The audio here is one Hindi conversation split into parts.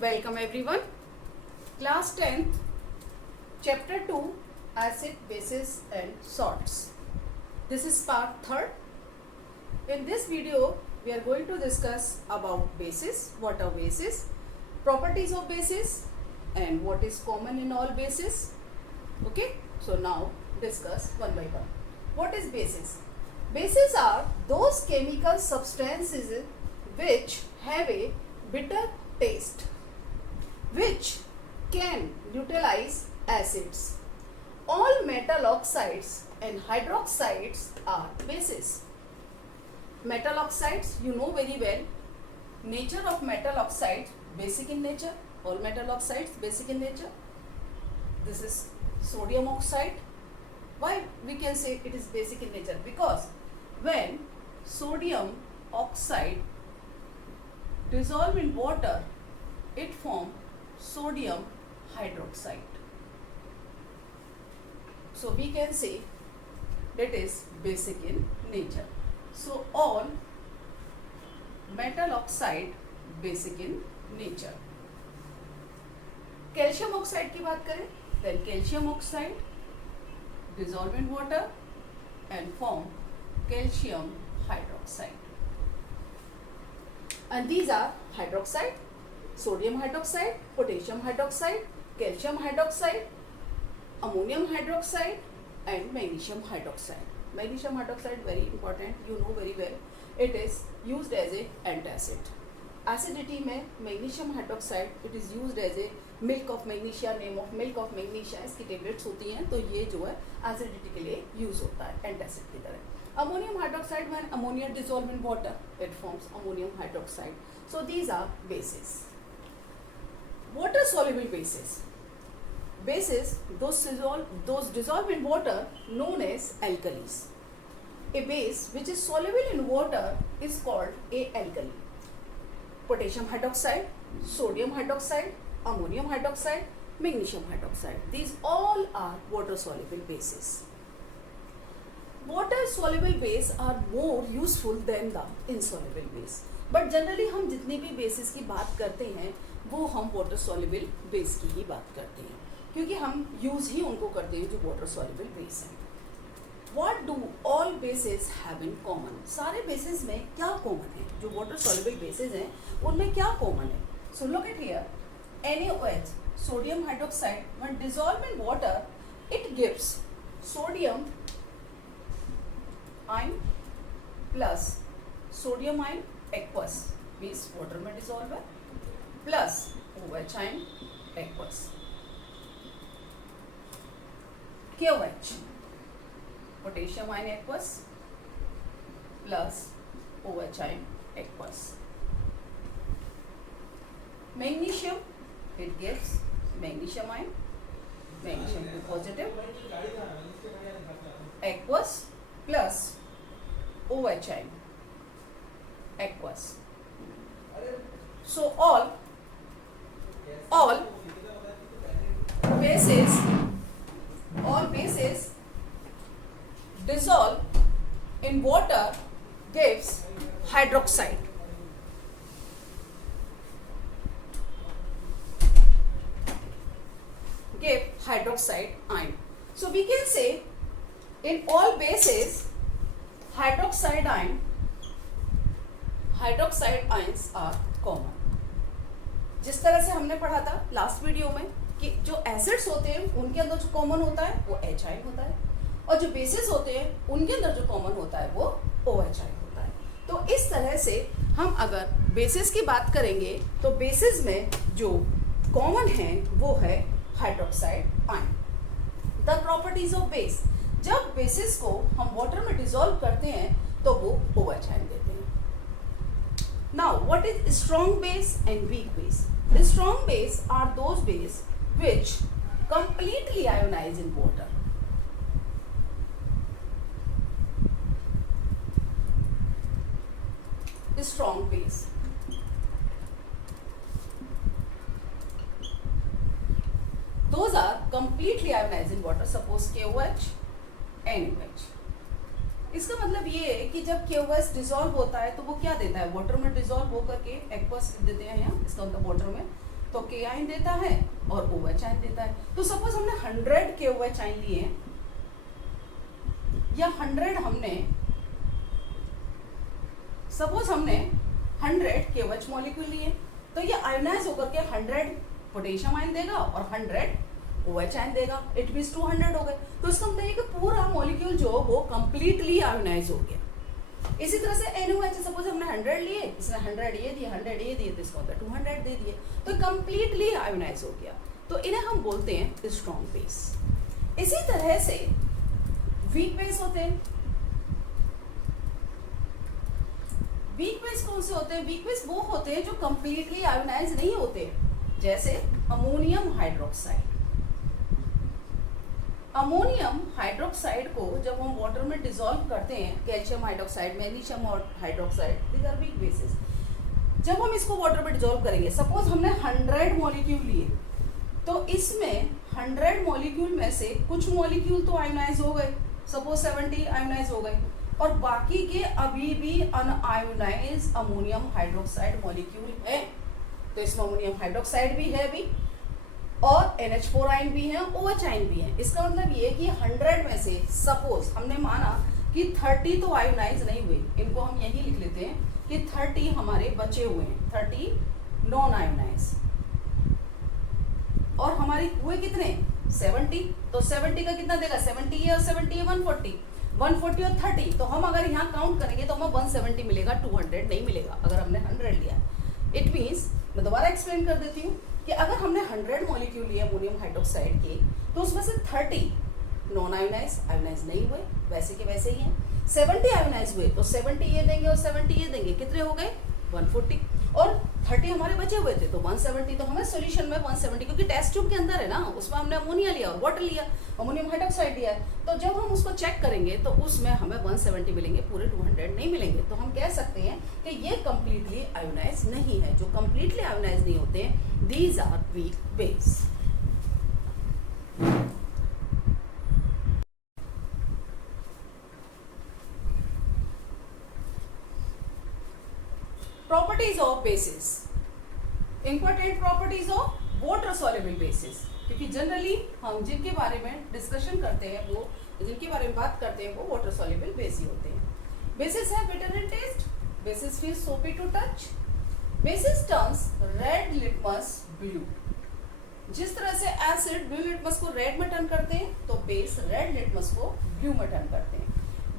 Welcome everyone. Class 10th, Chapter 2, Acid, Bases and Salts. This is part 3rd. In this video, we are going to discuss about bases, what are bases, properties of bases and what is common in all bases. Okay, so now discuss one by one. What is bases? Bases are those chemical substances which have a bitter taste, which can utilize acids. All metal oxides and hydroxides are bases. Metal oxides, you know very well. Nature of metal oxide, basic in nature. All metal oxides, basic in nature. This is sodium oxide. Why we can say it is basic in nature? Because when sodium oxide dissolve in water, it forms sodium hydroxide. So we can say that is basic in nature. So all metal oxide basic in nature. Calcium oxide की बात करें, then calcium oxide dissolve in water and form calcium hydroxide. And these are hydroxide, sodium hydroxide, potassium hydroxide, calcium hydroxide, ammonium hydroxide and magnesium hydroxide. Magnesium hydroxide very important, you know very well. It is used as a antacid. Acidity में magnesium hydroxide it is used as a milk of magnesia, name of milk of magnesia इसकी tablets होती हैं, तो ये जो है acidity के लिए use होता है antacid की तरह. Ammonium hydroxide, when ammonia dissolve in water, it forms ammonium hydroxide. So these are bases. Water soluble bases. Bases, those dissolve in water, known as alkalis. A base which is soluble in water is called a alkali. Potassium hydroxide, sodium hydroxide, ammonium hydroxide, magnesium hydroxide. These all are water soluble bases. Water soluble base are more useful than the insoluble base. But generally हम जितनी भी bases की बात करते हैं वो हम water soluble base की ही बात करते हैं क्योंकि हम use ही उनको करते हैं जो water soluble base हैं. What do all bases have in common? सारे bases में क्या common है? जो water soluble bases हैं उनमें क्या common है? So look at here. NaOH, sodium hydroxide, when dissolved in water, it gives sodium ion plus sodium ion aqueous, means water में dissolve है, plus OH ion aqueous. KOH, potassium ion aqueous plus OH ion aqueous. Magnesium, it gives magnesium ion, magnesium B positive, aqueous plus OH ion aqueous. So all bases dissolve in water gives hydroxide. Give hydroxide ion. So we can say in all bases hydroxide ions are common. जिस तरह से हमने पढ़ा था लास्ट वीडियो में कि जो एसिड्स होते हैं उनके अंदर जो कॉमन होता है वो H ion होता है और जो बेसिस होते हैं उनके अंदर जो कॉमन होता है वो OH ion होता है. तो इस तरह से हम अगर बेसिस की बात करेंगे तो बेसिस में जो कॉमन है वो है hydroxide ion. The properties of base, जब बेसिस को हम वाटर में डिसॉल्व करते हैं तो वो OH आयन देते हैं. Now, what is strong base and weak base? The strong base are those base which completely ionize in water. The strong base. Those are completely ionized in water. Suppose KOH, NaOH. इसका मतलब ये है कि जब KOH डिसॉल्व होता है तो वो क्या देता है, वाटर में डिसॉल्व होकर के एक्वस देते हैं यहाँ, इसका मतलब वाटर में तो के आयन देता है और OH आयन देता है। तो सपोज हमने 100 KOH आयन लिए या 100 KOH मॉलिक्यूल लिए, तो ये आयोनाइज होकर के 100 पोटेशियम आयन देगा और 100 OH आयन देगा, इट मींस 200 हो गए। तो इसका मतलब है कि पूरा मॉलिक्यूल जो वो कंप्लीटली आयोनाइज हो गया। इसी तरह से NOH, सपोज हमने 100 लिए, इसने 100 ये दिए, 100 ये दिए, तो इसका मतलब 200 दे दिए, तो कंप्लीटली आयोनाइज हो गया। तो इन्हें हम बोलते हैं स्ट्रॉन्ग बेस। इसी तरह से वीक बेस होते हैं। वीक बेस कौन से होते हैं? वीक बेस वो होते हैं जो कंप्लीटली आयोनाइज नहीं होते, जैसे अमोनियम हाइड्रोक्साइड। अमोनियम हाइड्रोक्साइड को जब हम वाटर में डिसॉल्व करते हैं, calcium hydroxide, magnesium hydroxide, these are weak bases. जब हम इसको वाटर में डिसॉल्व करेंगे, सपोज हमने 100 मॉलिक्यूल लिए, तो इसमें 100 मॉलिक्यूल में से कुछ मॉलिक्यूल तो आयोनाइज हो गए, सपोज 70 आयोनाइज हो गए, और बाकी के अभी भी अनआयोनाइज अमोनियम हाइड्रोक्साइड मॉलिक्यूल है। तो इसमें अमोनियम हाइड्रोक्साइड भी है अभी, और NH4 आयन भी है, OH आयन भी है। इसका मतलब ये कि 100 में से सपोज हमने माना कि 30 तो आयोनाइज नहीं हुए, इनको हम यही लिख लेते हैं कि 30 हमारे बचे हुए हैं, 30 नॉन आयोनाइज, और हमारे हुए कितने 70। तो 70 का कितना देगा, 70 है और 70 है 140, 140 और 30, तो हम अगर यहाँ काउंट करेंगे तो हमें 170 मिलेगा, 200 नहीं मिलेगा अगर हमने 100 लिया। इट मीन्स, मैं दोबारा एक्सप्लेन कर देती हूँ कि अगर हमने 100 मॉलिक्यूल लिए अमोनियम हाइड्रोक्साइड के, तो उसमें से 30 नॉन आयोनाइज नहीं हुए, वैसे के वैसे ही हैं। 70 आयोनाइज हुए, तो 70 ये देंगे और 70 ये देंगे, कितने हो गए 140, और 30 हमारे बचे हुए थे तो 170। तो हमें सॉल्यूशन में 170, क्योंकि टेस्ट ट्यूब के अंदर है ना, उसमें हमने अमोनिया लिया और वाटर लिया, अमोनियम हाइड्रोक्साइड लिया है, तो जब हम उसको चेक करेंगे तो उसमें हमें 170 मिलेंगे, पूरे 200 नहीं मिलेंगे। तो हम कह सकते हैं कि ये कंप्लीटली आयोनाइज नहीं है। जो कंप्लीटली आयोनाइज नहीं होते हैं, these are weak base. Properties of bases, important properties of water soluble bases, क्योंकि जनरली हम जिनके बारे में डिस्कशन करते हैं, वो जिनके बारे में बात करते हैं, वो वाटर सॉल्युबल बेस ही होते हैं। बेसिस है bitter in taste, bases feel soapy to touch, bases turns red litmus blue. जिस तरह से एसिड ब्लू लिटमस को रेड में टर्न करते हैं, तो बेस रेड लिटमस को ब्लू में टर्न करते हैं।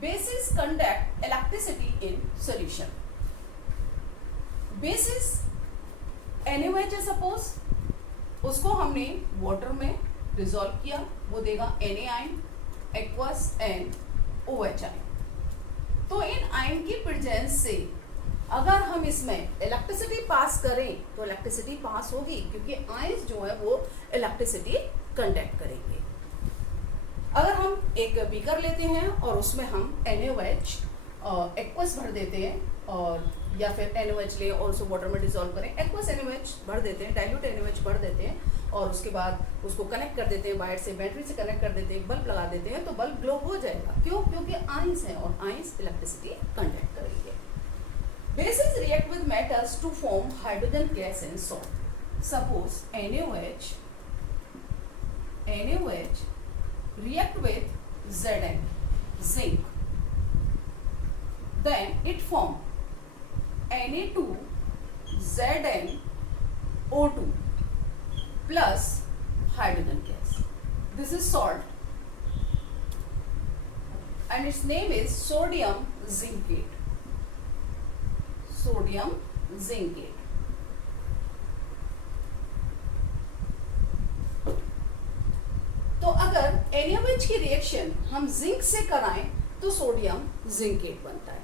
Bases conduct electricity in solution. Bases NaOH है सपोज, उसको हमने वाटर में डिसॉल्व किया, वो देगा Na ion, aqueous and OH ion. तो इन आयन की प्रेजेंस से अगर हम इसमें इलेक्ट्रिसिटी पास करें तो इलेक्ट्रिसिटी पास होगी, क्योंकि आयंस जो है वो इलेक्ट्रिसिटी कंडक्ट करेंगे। अगर हम एक बीकर लेते हैं और उसमें हम NaOH एक्वस भर देते हैं, और या फिर NaOH ले और उसको वाटर में डिसॉल्व करें, एक्वस NaOH भर देते हैं, डाइल्यूट NaOH भर देते हैं, और उसके बाद उसको कनेक्ट कर देते हैं वायर से, बैटरी से कनेक्ट कर देते हैं, बल्ब लगा देते हैं, तो बल्ब ग्लो हो जाएगा। क्यों? क्योंकि आयंस हैं और आयंस इलेक्ट्रिसिटी कंडक्ट करेंगे। Bases react with metals to form hydrogen gas and salt. Suppose NaOH react with Zn, zinc. Then it form Na2ZnO2 plus hydrogen gas. This is salt, and its name is sodium zincate. Sodium zincate. तो अगर NaOH की रिएक्शन हम जिंक से कराएं तो सोडियम जिंकेट बनता है,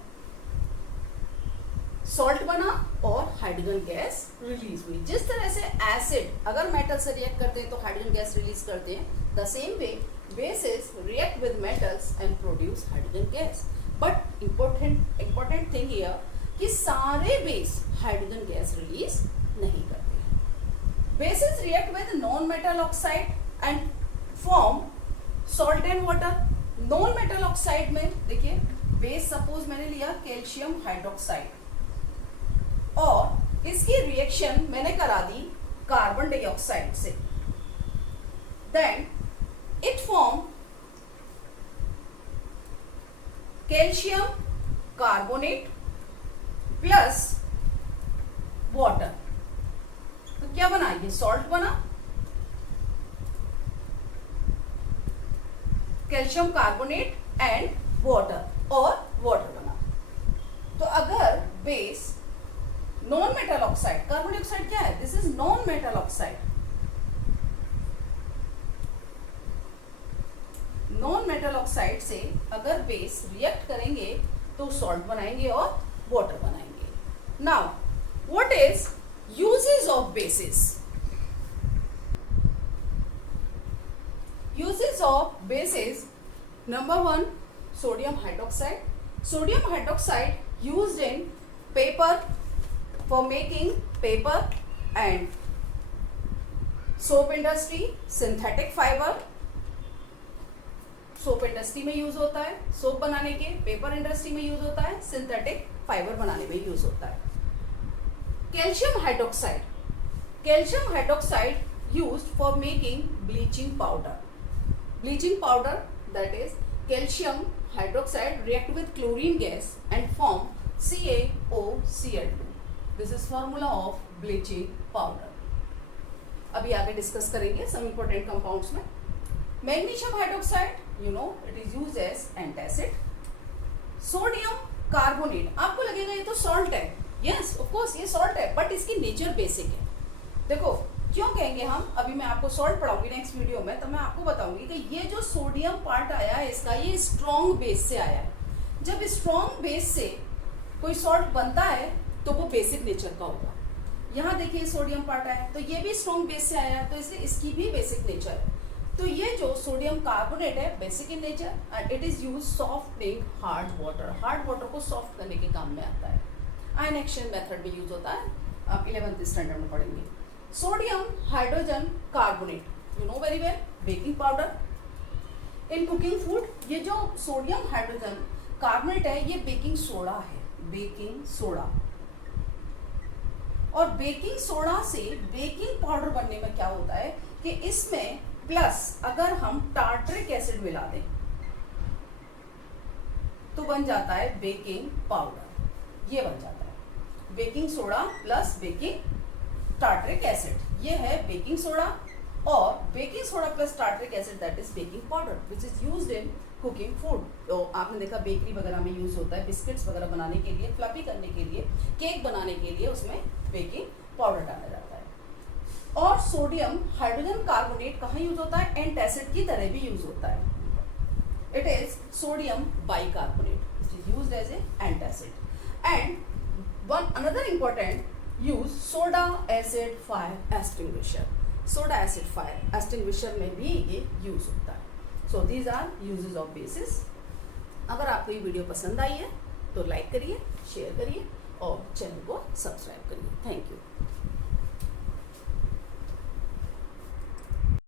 सॉल्ट बना और हाइड्रोजन गैस रिलीज हुई। जिस तरह से एसिड अगर मेटल से रिएक्ट करते हैं तो हाइड्रोजन गैस रिलीज करते हैं, the same way basis react with metals and produce hydrogen gas. But important thing here कि सारे बेस हाइड्रोजन गैस रिलीज नहीं करते हैं। Basis react with non metal oxide and form salt and water. Non metal oxide में देखिए, बेस सपोज मैंने लिया कैल्शियम हाइड्रोक्साइड, और इसकी रिएक्शन मैंने करा दी कार्बन डाइऑक्साइड से, then it form calcium carbonate plus water. तो क्या बना, ये सॉल्ट बना, कैल्शियम कार्बोनेट एंड वाटर, और वाटर बना। तो अगर base non metal oxide, carbon dioxide क्या है, this is non metal oxide, non metal oxide से अगर बेस रिएक्ट करेंगे तो सॉल्ट बनाएंगे और वाटर बनाएंगे। Now what is uses of basis? Uses of basis, number 1 sodium hydroxide. Sodium hydroxide used in paper for making paper and soap industry, synthetic fibre, soap industry में यूज होता है सोप बनाने के, पेपर इंडस्ट्री में यूज होता है, सिंथेटिक फाइबर बनाने में यूज होता है। Calcium hydroxide, calcium hydroxide used for making bleaching powder, bleaching powder that is calcium hydroxide react with chlorine gas and form CaOCl2. This is formula of bleaching powder. अभी आगे डिस्कस करेंगे सम इंपॉर्टेंट कंपाउंड्स में। Magnesium hydroxide, you know it is used as antacid. Sodium carbonate, आपको लगेगा ये तो सॉल्ट है, यस ऑफ कोर्स ये सॉल्ट है, बट इसकी नेचर बेसिक है। देखो क्यों कहेंगे हम, अभी मैं आपको सॉल्ट पढ़ाऊंगी नेक्स्ट वीडियो में, तो मैं आपको बताऊंगी कि ये जो सोडियम पार्ट आया है इसका, ये स्ट्रॉन्ग बेस से आया है। जब स्ट्रॉन्ग बेस से कोई सॉल्ट बनता है तो वो बेसिक नेचर का होगा। यहाँ देखिए सोडियम पार्ट आया तो ये भी स्ट्रॉन्ग बेस से आया है, तो इसलिए इसकी भी बेसिक नेचर है। तो ये जो सोडियम कार्बोनेट है basic in nature and it is use softening hard water, hard water को सॉफ्ट करने के काम में आता है। आयन एक्सचेंज मेथड में यूज होता है, आप 11th स्टैंडर्ड में पढ़ेंगे। Sodium hydrogen carbonate, you know very well, baking powder in cooking food. ये जो सोडियम हाइड्रोजन कार्बोनेट है ये बेकिंग सोडा है, बेकिंग सोडा। और बेकिंग सोडा से बेकिंग पाउडर बनने में क्या होता है कि इसमें प्लस अगर हम टार्टरिक एसिड मिला दें तो बन जाता है बेकिंग पाउडर, ये बन जाता है baking soda plus baking tartaric acid, ये है बेकिंग सोडा। और baking soda plus tartaric acid that is baking powder which is used in cooking food. तो आपने देखा बेकरी वगैरह में यूज होता है, बिस्किट्स वगैरह बनाने के लिए, फ्लफी करने के लिए, केक बनाने के लिए उसमें बेकिंग पाउडर डाला जाता है। और सोडियम हाइड्रोजन कार्बोनेट कहाँ यूज होता है, एंटासिड की तरह भी यूज होता है। It is sodium bicarbonate which is used as a antacid. And one another important use soda acid fire extinguisher, soda acid fire extinguisher में भी ये यूज होता है। So these are uses of bases. अगर आपको ये वीडियो पसंद आई है तो लाइक करिए, शेयर करिए और चैनल को सब्सक्राइब करिए। Thank you.